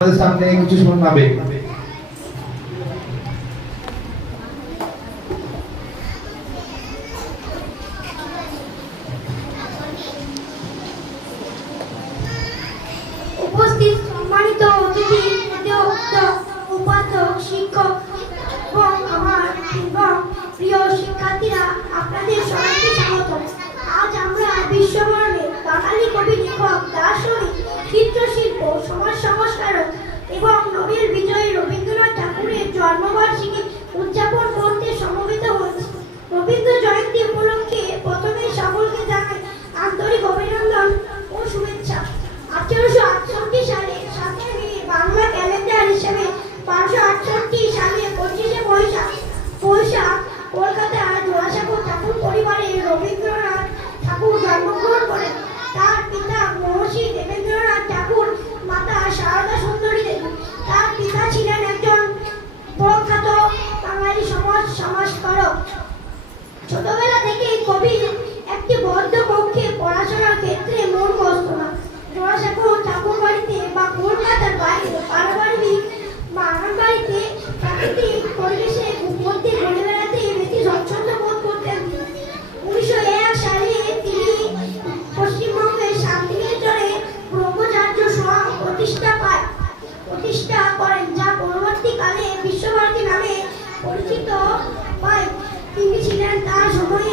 আমাদের সামনে কিছু শোনাবে। উপস্থিত সম্মানিত অতিথি, উপাধ্যক্ষ, শিক্ষক এবং আমার প্রিয় শিক্ষার্থীরা, আপনাদের সবাইকে স্বাগত। আজ আমরা বিশ্ববর্ণে বাঙালি কবি, লেখক, দার্শনিক, চিত্রশিল্প, সমাজ সংস্কারক এবং নোবেল বিজয়ী রবীন্দ্রনাথ ঠাকুরের জন্মবার্ষিকী উদযাপন করতে সমবেত হয়েছি। রবীন্দ্র জয়ন্তী উপলক্ষে প্রথমে সকলকে জানাই আন্তরিক অভিনন্দন ও শুভেচ্ছা। 1868 সালে 7 মে বাংলা ক্যালেন্ডার হিসেবে 568 সালে 25শে বৈশাখ কলকাতার জোড়াসাঁকো ঠাকুর পরিবারে রবীন্দ্রনাথ ঠাকুর জন্মগ্রহণ করেন। তার পিতা মহর্ষি দেবেন্দ্রনাথ ঠাকুর, মাতা সারদা সুন্দরী দেবী। তার পিতা ছিলেন একজন প্রখ্যাত বাঙালি সমাজকারক। ছোটবেলা থেকেই কবি একটি বদ্ধ কক্ষে পড়াশোনার ক্ষেত্রে মন বসত না। জোড়াসাঁকো ঠাকুর বাড়িতে বা কলকাতার বাইরে পারিবারিক বাগান বাড়িতে প্রাকৃতিক পরিবেশে মধ্যে ঘুরে বেড়াতে বেশি স্বচ্ছন্দ বোধ করতেন। 1901 সালে তিনি পশ্চিমবঙ্গের শান্তিনিকেতনে ব্রহ্মচার্য সংঘ প্রতিষ্ঠা করেন, যা পরবর্তীকালে বিশ্বভারতী নামে পরিচিত হয়। তিনি ছিলেন তার সময়ে